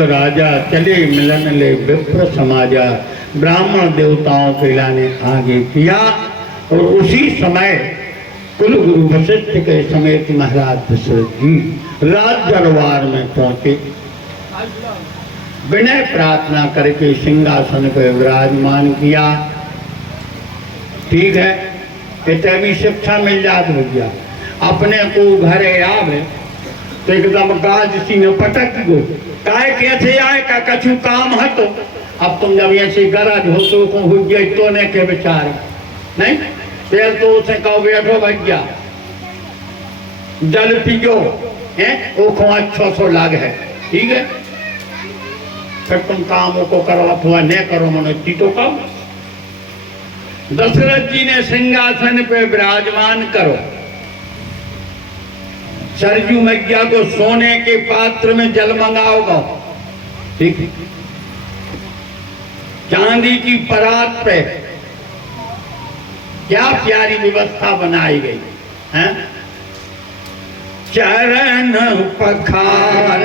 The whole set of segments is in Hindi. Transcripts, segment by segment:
राजा चले मिलन ले विप्र समाजा, ब्राह्मण देवताओं के लाने आगे किया। और उसी समय कुल गुरु वशिष्ठ के समेत महाराज दशरथ जी राज दरबार में पहुंचे। विनय प्रार्थना करके सिंहासन पर विराजमान किया। ठीक है, इतने भी शिक्षा मिल जात भैया। अपने को घरे आवे तो एकदम गाज सिंह पटक गो, काय कैसे आए का कछु काम है तो अब तुम जब ऐसे गरज हो तो को हो गई तो ने के बेचारे नहीं फिर तो उसे कहो बैठो भैया जल पियो है वो को 600 लाग है। ठीक है, फिर तुम काम को करो अथवा न करो मनो तो कब दशरथ जी ने सिंहासन पे विराजमान करो। सरजू मैया को सोने के पात्र में जल मंगाओगा। ठीक, चांदी की परात पे क्या प्यारी व्यवस्था बनाई गई है। चरण पखार,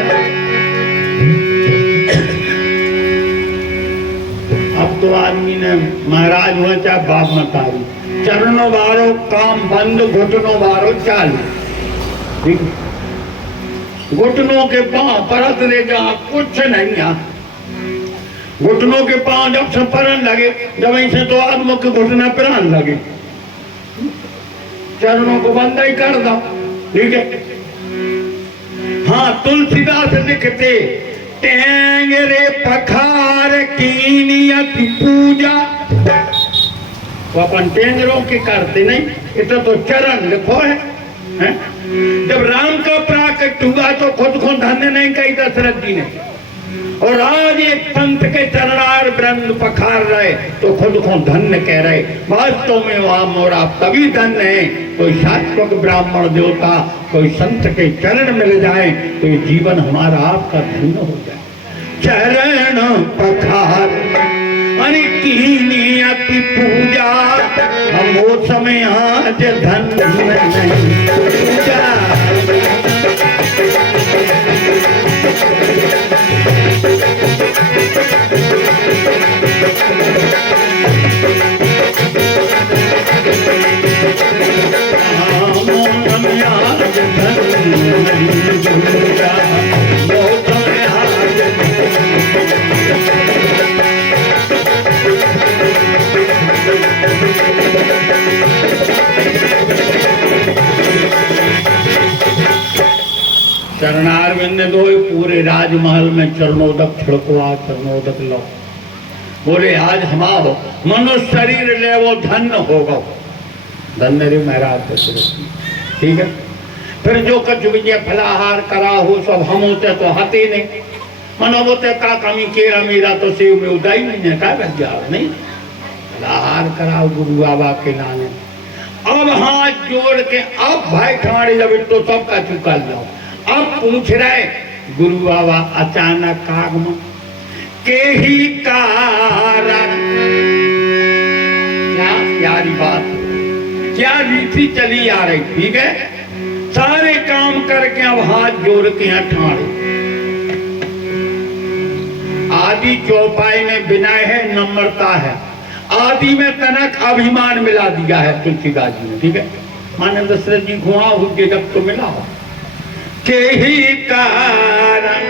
अब तो आदमी ने महाराज हुआ चाहे बाप मतारी, चरणों बारो काम बंद, घुटनों बारो चालू। घुटनों के पांव परत ले जा कुछ नहीं आ। घुटनों के पांव जब से परन लगे जब ऐसे तो आदमी के घुटना प्राण लगे, चरणों को बंद ही कर दो। ठीक है, हाँ तुलसीदास लिखते टेंगरे पखार कीनियति पूजा। वो अपन टेंगरों के करते नहीं, इतना तो चरण लिखो है। जब राम का प्राकट हुआ तो खुद को धन्य नहीं कही दशरथ जी ने, और आज एक पंथ के चरणार वृंद पखार रहे तो खुद को धन्य कह रहे। वास्तव में वहां मोरा तभी धन्य है कोई सात्विक ब्राह्मण देवता कोई संत के चरण मिल जाए तो ये जीवन हमारा आपका धन्य हो जाए। चरण पखार अति पूजा, हम वो समय आज धन्य नहीं पूजा। चरणारविंद दो पूरे राजमहल में चरणोदक छिड़कवा, चरणोदक लो। बोले आज हमारो मनुष्य शरीर ले वो धन्य होगा। धन्य रे महाराज दशरथ। ठीक है, फिर जो कछ विजय फलाहार करा हो सब हम होते तो हते नहीं मनो बोते का कमी केरा मेरा तो सेव में उदाई नहीं है का बच जाओ नहीं। फलाहार कराओ गुरु बाबा के लाने। अब हाथ जोड़ के अब भाई ठमाड़ी जब तो सबका चुका जाओ। अब पूछ रहे गुरु बाबा अचानक आगमन के ही कारण। क्या प्यारी बात, क्या रीति चली आ रही। ठीक है, सारे काम करके अब हाथ जोड़ के यहाँ ठाड़े। आदि चौपाई में विनय है, नम्रता है। आदि में तनक अभिमान मिला दिया है तुलसीदास जी ने। ठीक है, माने दशरथ जी घुआ हो के जब तो मिला हो के ही कारण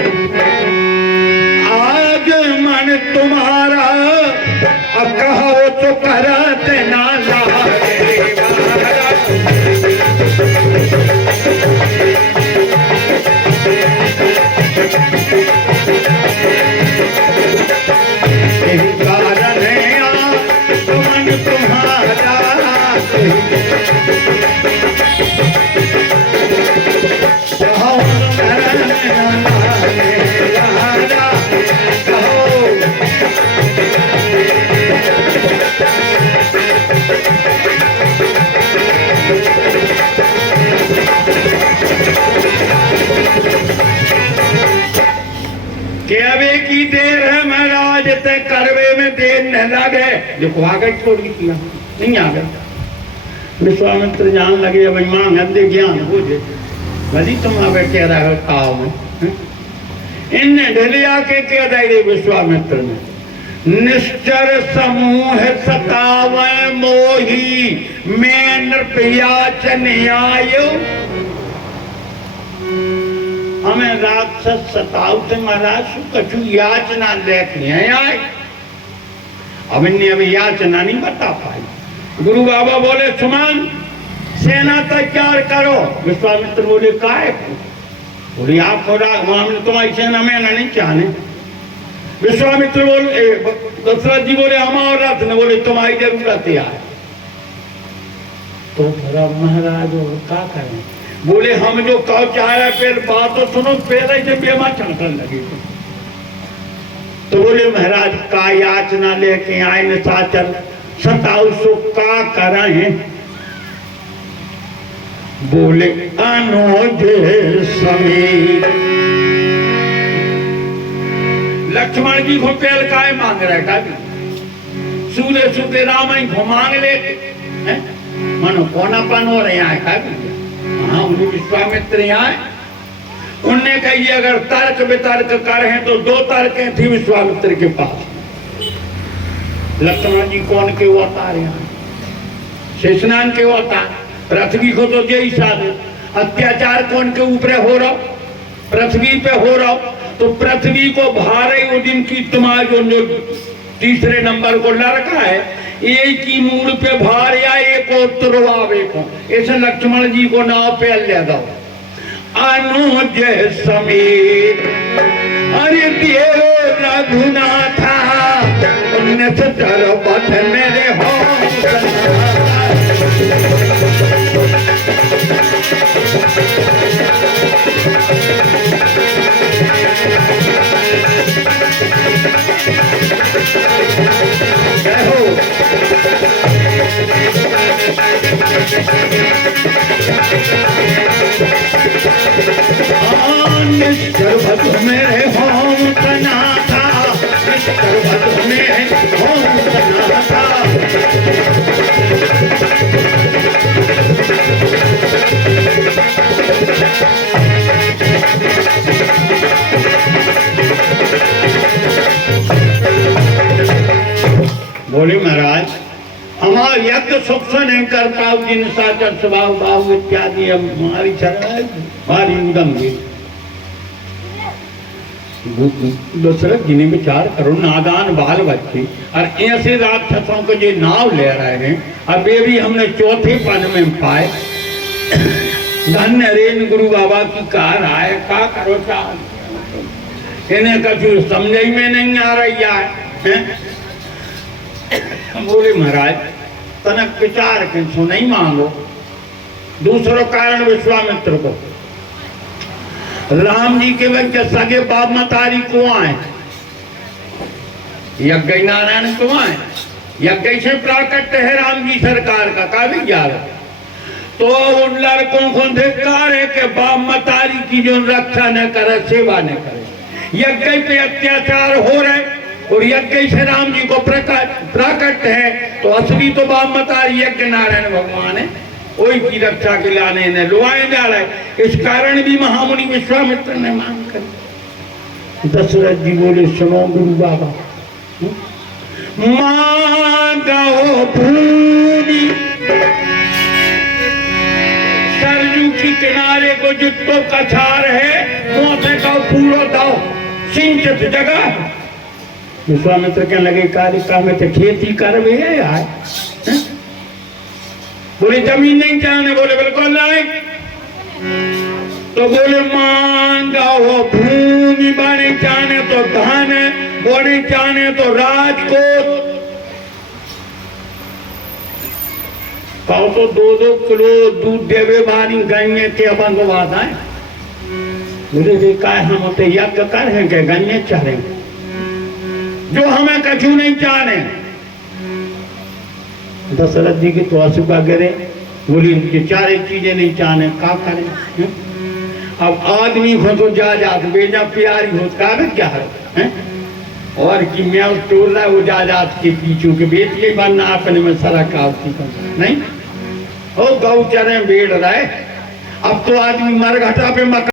आज मन तुम्हारा अब कहो तो करत ना यही कारण है आज मन तुम्हारा। कहवे की देर है महाराज ते करवे में देर न लगे। देखो आ गई थोड़ी सी नहीं आ गया। विश्वामित्र जान लगे भाई मांग दे ज्ञान हो जाए भली तुम बैठे रहो काव में। इनने ढलिया के क्या दायरे विश्वामित्र ने निश्चर समूह सतावन मोही में नृपयाचन आयो। हमें राक्षस सतावते महाराज कछु याचना लेके आए। अब इन्हें अभी याचना नहीं बता पाई। गुरु बाबा बोले सुमन सेना तैयार करो। विश्वामित्र बोले काय बोले आप हमने तुम्हारी सेना में नहीं चाहने। विश्वामित्र बोले दशरथ जी बोले हम और रथ ने बोले तुम्हारी जरूरत है। तो भरा महाराज और क्या करें। बोले हम जो कहो चाह रहे फिर बात तो सुनो पहले से बेमा चढ़ने लगे। तो बोले महाराज का याचना लेके आए निशाचर सताऊ सो का करें। बोले अनुज समीर। लक्ष्मण जी को पेल काय मांग रहे का सूदे सूदे राम ही को मांग लेते मनो कोनापन हो रहे हैं का। हाँ उन्हें विश्वामित्र आए। उनने कही अगर तर्क वितर्क कर हैं तो दो तर्कें थी विश्वामित्र के पास। लक्ष्मण जी कौन के अवतार यहाँ शेषनान के अवतार। पृथ्वी को तो यही साधे अत्याचार कौन के ऊपर हो रहा पृथ्वी पे हो रहा। तो पृथ्वी को भारे वो दिन की तुम्हारा जो तीसरे नंबर को लड़का है एक ही मूड पे भार या एक उत्तरवावे को ऐसे लक्ष्मण जी को नाव पे ले दो। अनुज समीर अरे देव रघुनाथा उन्नतर पथ मेरे हो। निष्ठर मेरे होम तनाथा निष्ठर मेरे होम तनाथा। बोले महाराज हमारा यज्ञ सुख से नहीं कर पाओ जिन साचर स्वभाव बाहु इत्यादि हमारी हमारी उदम जी। दशरथ जी ने विचार करो नादान बाल बच्चे और ऐसे राक्षसों को जो नाव ले रहे हैं अब ये भी हमने चौथे पद में पाए। धन्य रेन गुरु बाबा की कार आए का करो चाह इन्हें कछु समझ में नहीं आ रही है। बोले महाराज तनक विचार के सो नहीं मांगो। दूसरा कारण विश्वामित्र को राम जी के बच्चे सगे बाप मतारी कुआं है यज्ञ नारायण कुआं है। यज्ञ से प्राकट्य है राम जी सरकार का काबिल जा रहा। तो उन लड़कों को धिक्कार है कि बाप मतारी की जो रक्षा न करे सेवा न करे। यज्ञ पे अत्याचार हो रहे और यज्ञ से राम जी को प्राकट्य है तो असली तो बाप मतारी यज्ञ नारायण भगवान है वही की रक्षा के लाने ने लुआए जा रहे। इस कारण भी महामुनि विश्वामित्र ने मांग कर। दशरथ जी बोले सुनो गुरु बाबा मांगो भूमि सरयू की किनारे को जुटो कछार है मोते का पूरा दाओ सिंचित जगह। विश्वामित्र कहने लगे कारिका में तो खेती कर भी है यार। बोले जमीन नहीं चाहने। बोले बिल्कुल नहीं। तो बोले मांगा वो भूमि बने चाहने तो धन बोने चाहने तो राजकोट। कहो तो 2-2 किलो दूध देवे बारी गन्ने के बंधवाद है। बोले देखा हम होते यज्ञ कर हैं कि गन्ने चाहे जो हमें कछु नहीं चाहने। दशरथ जी की तो अशुभा गिरे। बोली ये चारे चीजें नहीं चाहने का करें। अब आदमी हो तो जात बेजा प्यारी हो कागज क्या है और कि मैं टोल रहा वो जात के पीछू के बेच के बनना अपने में सारा कावती नहीं। ओ गौ चरे बेड़ रहा है। अब तो आदमी मरघटा पे मकान